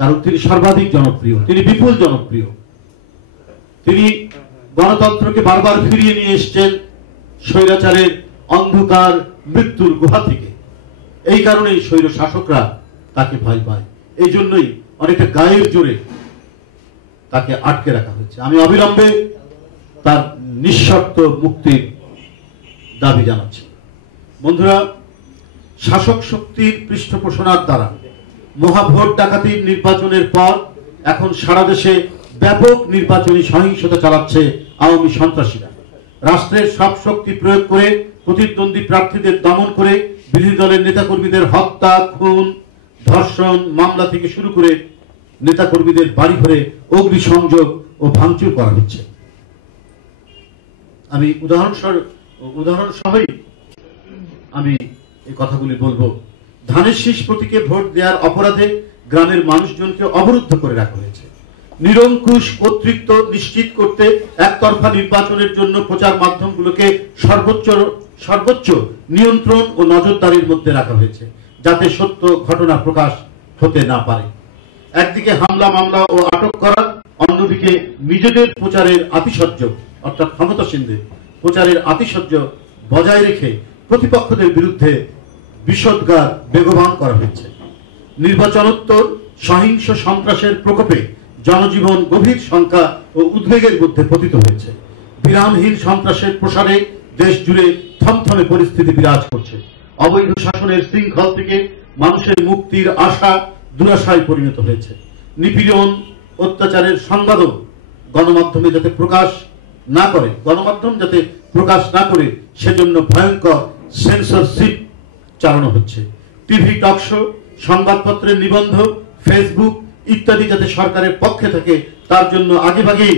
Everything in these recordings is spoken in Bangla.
কারণ তিনি সর্বাধিক জনপ্রিয়, তিনি বিপুল জনপ্রিয়। তিনি গণতন্ত্রকে বারবার ফিরিয়ে নিয়ে এসেছেন স্বৈরাচারের অন্ধকার মৃত্যুর গুহা থেকে। এই কারণেই স্বৈর শাসকরা তাকে ভয় পায়। এই জন্যই অনেকটা গায়ের জোরে তাকে আটকে রাখা হয়েছে। আমি অবিলম্বে তার নিঃশর্ত মুক্তির দাবি জানাচ্ছি। বন্ধুরা, শাসক শক্তির পৃষ্ঠপোষণার দ্বারা মহাভোট ডাকাতির নির্বাচনের পর এখন সারা দেশে ব্যাপক নির্বাচনী সহিংসতা চালাচ্ছে আওয়ামী সন্ত্রাসীরা। রাষ্ট্রের সব শক্তি প্রয়োগ করে প্রতিদ্বন্দ্বী প্রার্থীদের দমন করে বিরোধী দলের নেতাকর্মীদের হত্যা, খুন, ধর্ষণ, মামলা থেকে শুরু করে নেতাকর্মীদের বাড়ি ঘরে অগ্নিসংযোগ ও ভাঙচুর করা হচ্ছে। আমি উদাহরণ সহই আমি এই কথাগুলি বলবো। ধানের শীষ প্রতীকে ভোট দেওয়ার অপরাধে গ্রামের মানুষজনকে অবরুদ্ধ করে রাখা হয়েছে। নিরঙ্কুশ কর্তৃত্ব নিশ্চিত করতে একতরফা নির্বাচনের জন্য প্রচার মাধ্যমগুলোকে সর্বোচ্চ নিয়ন্ত্রণ ও নজরদারির মধ্যে রাখা হয়েছে, যাতে সত্য ঘটনা প্রকাশ হতে না পারে। একদিকে হামলা, মামলা ও আটক করা, অন্যদিকে নিজেদের প্রচারের আতিশয্য অর্থাৎ ক্ষমতাসীনদের প্রচারের আতিশয্য বজায় রেখে প্রতিপক্ষদের বিরুদ্ধে বিষোদ্গার বেগবান করা হয়েছে। নির্বাচনোত্তর সহিংস সন্ত্রাসের প্রকোপে জনজীবন গভীর শঙ্কা ও উদ্বেগের মধ্যে পতিত হয়েছে। বিরামহীন সন্ত্রাসের প্রসারে দেশ জুড়ে থমথমে পরিস্থিতি বিরাজ করছে। অবৈধ শাসনের শৃঙ্খল থেকে মানুষের মুক্তির আশা দুরাশায় পরিণত হয়েছে। নিপীড়ন, অত্যাচারের সংবাদও গণমাধ্যম যাতে প্রকাশ না করে সেজন্য ভয়ঙ্কর সেন্সরশিপ চালানো হচ্ছে। টিভি, টকশো, সংবাদপত্রের নিবন্ধ, ফেসবুক ইত্যাদি যাতে সরকারের পক্ষে থাকে তার জন্য আগেভাগেই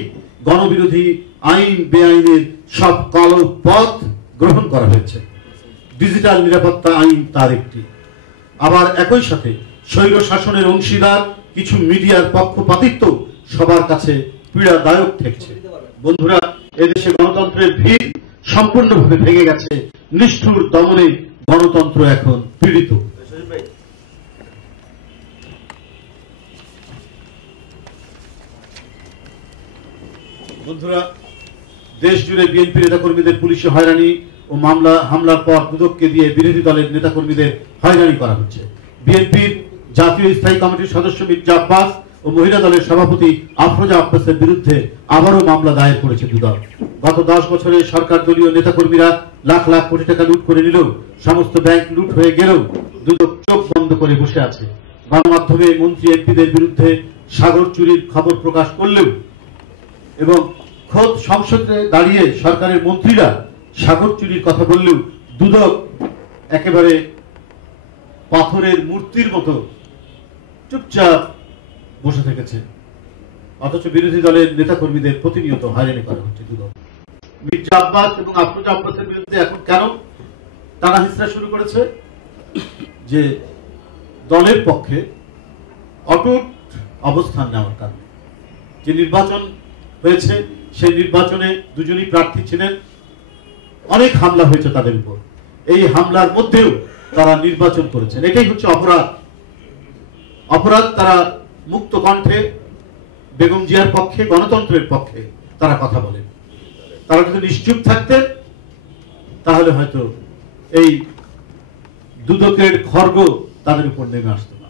গণবিরোধী আইন বেআইনের সব কালো পথ গ্রহণ করা হয়েছে। ডিজিটাল নিরাপত্তা আইন তার একটি। আবার একই সাথে স্বৈর শাসনের অংশীদার কিছু মিডিয়ার পক্ষপাতিত্ব সবার কাছে পীড়াদায়ক ঠেকছে। বন্ধুরা, এদেশে গণতন্ত্রের ভিত সম্পূর্ণভাবে ভেঙে গেছে। নিষ্ঠুর দমনে গণতন্ত্র এখন পীড়িত। বন্ধুরা, দেশ জুড়ে বিএনপি নেতাকর্মীদের পুলিশে হয়রানি ও হামলার পর দুদককে দিয়ে বিরোধী দলের নেতাকর্মীদের হয়রানি করা হচ্ছে। বিএনপির জাতীয় স্থায়ী কমিটির সদস্য মির্জা আব্বাস ও মহিলা দলের সভাপতি আফরোজা আব্বাসের বিরুদ্ধে আবারও মামলা দায়ের করেছে দুদক। গত 10 বছরে সরকার দলীয় নেতাকর্মীরা লাখ লাখ কোটি টাকা লুট করে নিলেও, সমস্ত ব্যাংক লুট হয়ে গেলেও দুদক চোখ বন্ধ করে বসে আছে। গণমাধ্যমে মন্ত্রী এমপিদের বিরুদ্ধে সাগর চুরির খবর প্রকাশ করলেও এবং খোদ সংসদে দাঁড়িয়ে সরকারের মন্ত্রীরা সাগর চুরির কথা বললেও দুদক একেবারে পাথরের মূর্তির মতো চুপচাপ বসে থেকেছে। অথচ বিরোধী দলের নেতাকর্মীদের প্রতিনিয়ত হয়রানি করা হচ্ছে দুদক। মির্জা আব্বাস এবং আফরোজা আব্বাসের বিরুদ্ধে এখন কেন টানা হিসরা শুরু করেছে? যে দলের পক্ষে অটুট অবস্থান নেওয়ার কারণে। যে নির্বাচন হয়েছে সেই নির্বাচনে দুজনই প্রার্থী ছিলেন, অনেক হামলা হয়েছে তাদের উপর। এই হামলার মধ্যেও তারা নির্বাচন করেছেন। এটাই হচ্ছে অপরাধ। তারা মুক্ত কণ্ঠে বেগম জিয়ার পক্ষে, গণতন্ত্রের পক্ষে তারা কথা বলেন। তারা যদি নিশ্চুপ থাকতেন তাহলে হয়তো এই দুদকের খড়গ তাদের উপর নেমে আসতো না।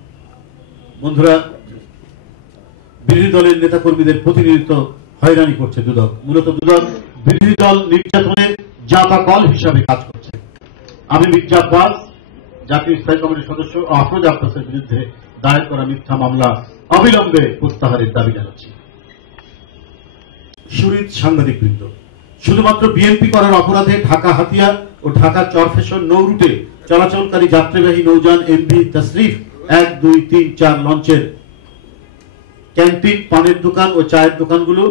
বন্ধুরা, বিরোধী দলের নেতাকর্মীদের প্রতিনিধিত্ব হয়রানি করছে দুদক। মূলত দুদক বিরোধী দল নির্যাতনের জাতা কল হিসাবে কাজ করছে। আমি মির্জা আব্বাস, জাতীয় স্থায়ী কমিটির সদস্য ও আফরোজা আব্বাসের বিরুদ্ধে দায়ের করা মিথ্যা মামলা অবিলম্বে প্রত্যাহারের দাবি জানাচ্ছি। সুরিত সাংবাদিকবৃন্দ, শুধুমাত্র বিএনপি করার অপরাধে ঢাকা হাতিয়া ও ঢাকা চরফেশন নৌ রুটে চলাচলকারী যাত্রীবাহী নৌযান এমভি তাশরিফ 1, 2, 3, 4 লঞ্চের ক্যান্টিন, পানের দোকান ও চায়ের দোকানগুলো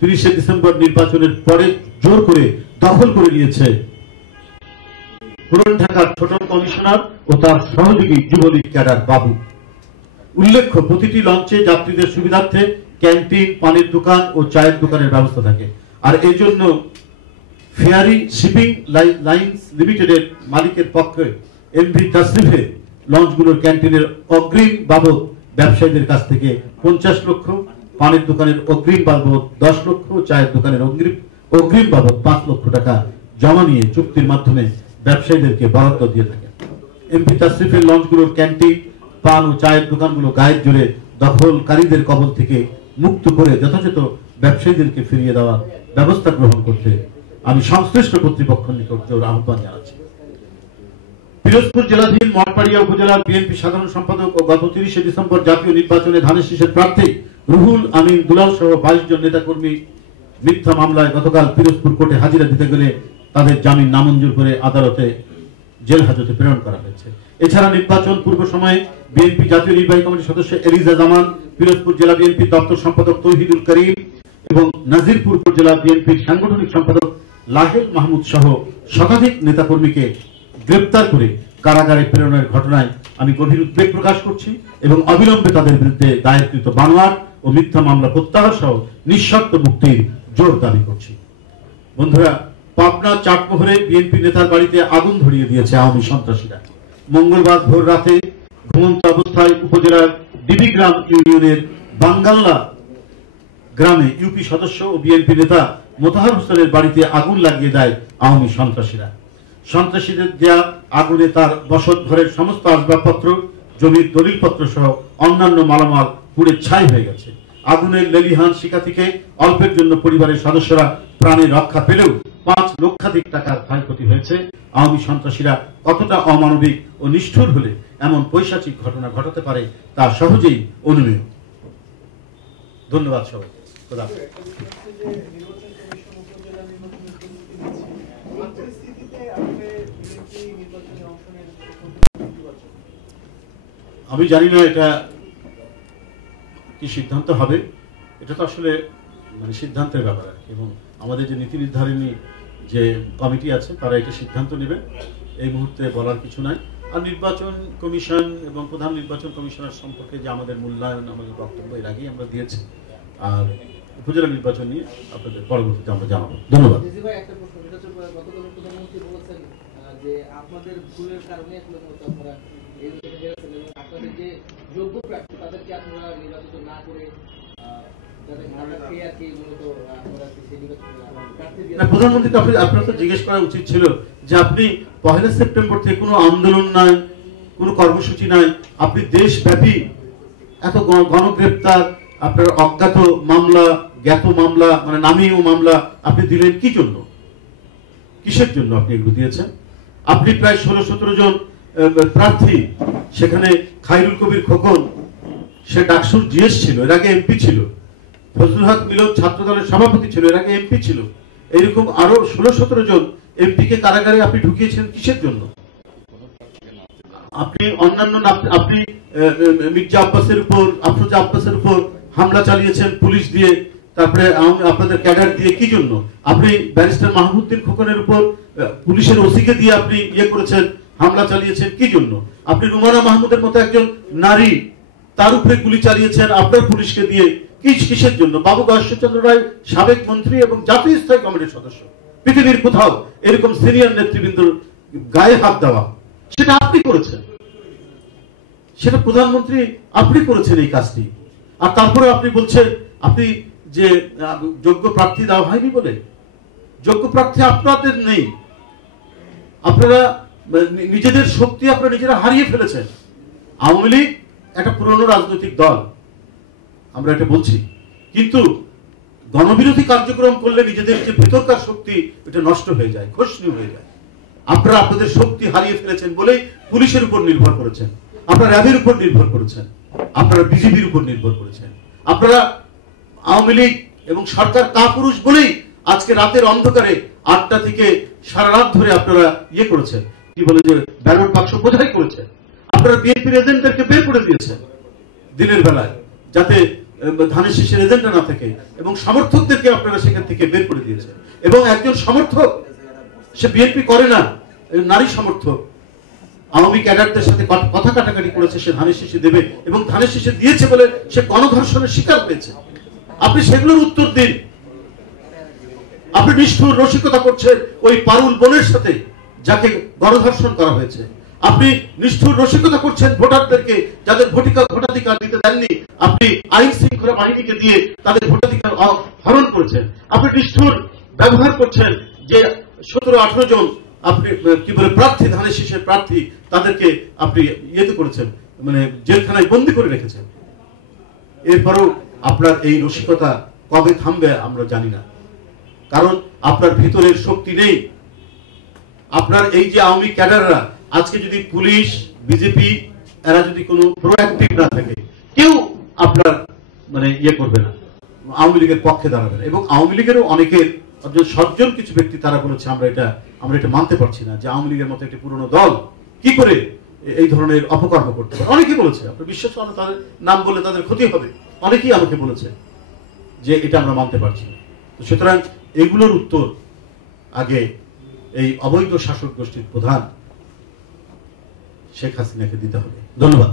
30শে ডিসেম্বর নির্বাচনের পরে জোর করে দখল করে নিয়েছে পুরান ঢাকার ছোট কমিশনার ও তার সহযোগী যুবলীগ ক্যাডার বাবু। উল্লেখ্য, প্রতিটি লঞ্চে যাত্রীদের সুবিধার্থে ক্যান্টিন, পানের দোকান ও চায়ের দোকানের ব্যবস্থা থাকে। আর এই জন্য ফেয়ারি শিপিং লাইন্স লিমিটেডের মালিকের পক্ষে এমভি তাশরিফে লঞ্চগুলোর ক্যান্টিনের অগ্রিম বাবদ ব্যবসায়ীদের কাছ থেকে 50 লক্ষ, পানের দোকানের অগ্রিম বাবদ 10 লক্ষ, চায়ের দোকানের অগ্রিম বাবদ 5 লক্ষ টাকা জমা নিয়ে চুক্তির মাধ্যমে ব্যবসায়ীদেরকে বরাদ্দ দিয়ে থাকেন। এমপি তাসরিফের লঞ্চগুলোর ক্যান্টিন, পান ও চায়ের দোকানগুলো গায়ের জোরে দখলকারীদের কবল থেকে মুক্ত করে যথাযথ ব্যবসায়ীদেরকে ফিরিয়ে দেওয়ার ব্যবস্থা গ্রহণ করতে আমি সংশ্লিষ্ট কর্তৃপক্ষের নিকট জোর আহ্বান জানাচ্ছি। পিরোজপুর জেলাধীন মঠবাড়িয়া উপজেলার বিএনপি সাধারণ সম্পাদক ও গত 30 ডিসেম্বর জাতীয় নির্বাচনে ধানের শীষের প্রার্থী রুহুল আমিন দুলাল সহ 22 জন নেতাকর্মী মিথ্যা মামলায় গতকাল পিরোজপুর কোর্টে হাজিরা দিতে গেলে তাদের জামিন নামঞ্জুর করে আদালতে জেল হাজতে প্রেরণ করা হয়েছে। এছাড়া নির্বাচন পূর্ব সময়ে বিএনপি জাতীয় নির্বাহী কমিটির সদস্য এলিজা জামান, পিরোজপুর জেলা বিএনপি দপ্তর সম্পাদক তৌহিদুল করিম এবং নাজিরপুর উপজেলা বিএনপির সাংগঠনিক সম্পাদক লাহেল মাহমুদ সহ শতাধিক নেতাকর্মীকে গ্রেপ্তার করে কারাগারে প্রেরণের ঘটনায় আমি গভীর উদ্বেগ প্রকাশ করছি এবং অবিলম্বে তাদের বিরুদ্ধে দায়েরকৃত বানোয়াট ও মিথ্যা মামলা প্রত্যাহার সহ নিঃশর্ত মুক্তির জোর দাবি করছি। বন্ধুরা, পাবনা চাটমোহরে বিএনপি নেতার বাড়িতে আগুন ধরিয়ে দিয়েছে আওয়ামী সন্ত্রাসীরা। মঙ্গলবার ভোর রাতে ঘুমন্ত অবস্থায় উপজেলার ডিবিগ্রাম ইউনিয়নের বাঙ্গাল্লা গ্রামে ইউপি সদস্য ও বিএনপি নেতা মোতাহার হোসেনের বাড়িতে আগুন লাগিয়ে দেয় আওয়ামী সন্ত্রাসীরা। সন্ত্রাসীদের দেয়া আগুনে তার বসত ঘরের সমস্ত আসবাবপত্র, জমির দলিলপত্র সহ অন্যান্য মালামাল পুড়ে ছাই হয়ে গেছে। আগুনের লেলিহান শিকা থেকে অল্পের জন্য পরিবারের সদস্যরা প্রাণে রক্ষা পেলেও 5 লক্ষাধিক টাকার ক্ষয়ক্ষতি হয়েছে। আওয়ামী সন্ত্রাসীরা কতটা অমানবিক ও নিষ্ঠুর হলে এমন পৈশাচিক ঘটনা ঘটাতে পারে তা সহজেই অনুমেয়। ধন্যবাদ সবাইকে। আমি জানি না এটা কি সিদ্ধান্ত হবে, এটা তো আসলে সিদ্ধান্তের ব্যাপার আর কি, এবং আমাদের যে নীতি নির্ধারণী যে কমিটি আছে তারা এটা সিদ্ধান্ত নেবে। এই মুহূর্তে বলার কিছু নাই। আর নির্বাচন কমিশন এবং প্রধান নির্বাচন কমিশনার সম্পর্কে যে আমাদের মূল্যায়ন, আমাদের বক্তব্য এর আগেই আমরা দিয়েছি। আর উপজেলা নির্বাচন নিয়ে আপনাদের পরবর্তীতে আমরা জানাবো। ধন্যবাদ। প্রধানমন্ত্রীকে আপনার তো জিজ্ঞেস করা উচিত ছিল যে আপনি 1 সেপ্টেম্বর থেকে কোনো আন্দোলন নাই, কোনো কর্মসূচি নাই, আপনি দেশব্যাপী এত গণগ্রেপ্তার, আপনার অজ্ঞাত মামলা, জ্ঞাত মামলা, নামীয় মামলা আপনি দিলেন কি জন্য? কিসের জন্য আপনি এগুলো দিয়েছেন? আপনি প্রায় 16-17 জন প্রার্থী, সেখানে খায়রুল কবির খোকন সে ডাকসুর জিএস ছিল, এর আগে এমপি ছিল। ফজলুল হক মিলন ছাত্র দলের সভাপতি ছিল, এর আগে এমপি ছিল। এইরকম আরো 16-17 জন এমপিকে কারাগারে আপনি ঢুকিয়েছেন কিসের জন্য? আপনি অন্যান্য আপনি মির্জা আব্বাসের উপর, আফরোজা আব্বাসের উপর হামলা চালিয়েছেন পুলিশ দিয়ে, তারপরে আপনাদের ক্যাডার দিয়ে কি জন্য? আপনি ব্যারিস্টার মাহমুদ্দিন খোকনের উপর পুলিশের ওসিকে দিয়ে আপনি করেছেন, হামলা চালিয়েছেন কি জন্য? আপনি রুমানা মাহমুদের মতো একজন নারী, তার উপরে গুলি চালিয়েছেন আপনার পুলিশকে দিয়ে কিসের জন্য? বাবু ঈশ্বরচন্দ্র রায় সাবেক মন্ত্রী এবং জাতীয় স্থায়ী কমিটির সদস্য, পৃথিবীর কোথাও এরকম সিনিয়র নেতৃবৃন্দর গায়ে হাত দেওয়া, সেটা আপনি করেছেন, সেটা প্রধানমন্ত্রী আপনি করেছেন এই কাজটি। আর তারপরে আপনি বলছেন আপনি যে যোগ্য প্রার্থী দেওয়া হয়নি বলে। যোগ্য প্রার্থী আপনাদের নেই, আপনারা নিজেদের শক্তি আপনারা নিজেরা হারিয়ে ফেলেছেন। আওয়ামী লীগ একটা পুরনো রাজনৈতিক দল, আমরা এটা বলছি, কিন্তু গণবিরোধী কার্যক্রম করলে নিজেদের যে ভেতরকার শক্তি এটা নষ্ট হয়ে যায়, খসনি হয়ে যায়। আপনারা আপনাদের শক্তি হারিয়ে ফেলেছেন বলেই পুলিশের উপর নির্ভর করেছেন, আপনারা র্যাবের উপর নির্ভর করেছেন, আপনারা বিজেপির উপর নির্ভর করেছেন। আপনারা আওয়ামী লীগ এবং সরকার কাপুরুষ বলেই আজকে রাতের অন্ধকারে 8টা থেকে সারা রাত ধরে আপনারা করেছেন, কি বলে যে ব্যালট বাক্স বোঝাই করেছেন। আপনারা বিএনপির এজেন্টদেরকে বের করে দিয়েছেন দিনের বেলায়, যাতে ধানের শীষের এজেন্টরা না থাকে, এবং সমর্থকদেরকে আপনারা সেখান থেকে বের করে দিয়েছেন। এবং একজন সমর্থক, সে বিএনপি করে না, নারী সমর্থক, আওয়ামী ক্যাডারদের সাথে কথা কাটাকাটি করেছে, সে ধানের শীষে দেবে এবং ধানের শীষে দিয়েছে বলে সে গণধর্ষণের শিকার হয়েছে। আপনি সেগুলোর উত্তর দিন। আপনি নিষ্ঠুর রসিকতা করছেন ওই পারুল বোনের সাথে, যাকে গণধর্ষণ করা হয়েছে। আপনি নিষ্ঠুর রসিকতা করছেন ভোটারদেরকে, যাদের ভোটাধিকার দিতে দেননি আপনি আইন শৃঙ্খলা বাহিনীকে দিয়ে তাদের ভোটাধিকার হরণ করেছেন। আপনি নিষ্ঠুর ব্যবহার করছেন যে 17-18 জন আপনি কি বলে প্রার্থী, ধানের শীষের প্রার্থী, তাদেরকে আপনি ইয়েতে করেছেন, মানে জেলখানায় বন্দি করে রেখেছেন। এরপরও আপনার এই রসিকতা কবে থামবে আমরা জানি না, কারণ আপনার ভিতরের শক্তি নেই। আপনার এই যে আওয়ামী ক্যাডাররা আজকে যদি পুলিশ, বিজেপি এরা যদি কোনো প্রোঅ্যাক্টিভ না থাকে, কেউ আপনার মানে ইয়ে করবে না, আওয়ামী লীগের পক্ষে দাঁড়াবে না। এবং আওয়ামী লীগেরও অনেকের সজ্জন কিছু ব্যক্তি তারা বলেছে আমরা এটা মানতে পারছি না যে আওয়ামী লীগের মতো একটি পুরনো দল কি করে এই ধরনের অপকর্ম করতে পারে। অনেকেই বলেছে, আপনার বিশ্বাস করেন তাদের নাম বললে তাদের ক্ষতি হবে, অনেকেই আমাকে বলেছে যে এটা আমরা মানতে পারছি না। তো সুতরাং এগুলোর উত্তর আগে এই অবৈধ শাসক গোষ্ঠীর প্রধান শেখ হাসিনাকে দিতে হবে। ধন্যবাদ।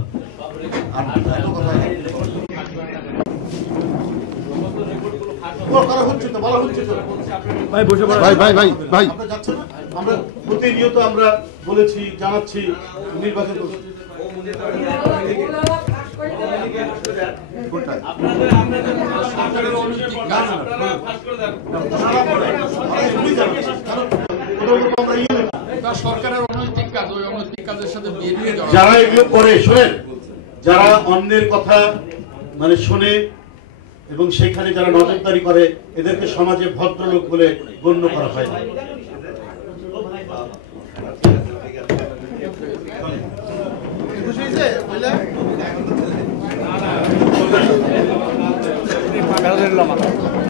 আমরা প্রতিনিয়ত আমরা বলেছি, জানাচ্ছি নির্বাচন যারা এগুলো করে, শোনেন, যারা অন্যের কথা মানে শোনে এবং সেখানে যারা নজরদারি করে এদেরকে সমাজে ভদ্রলোক বলে গণ্য করা হয় না।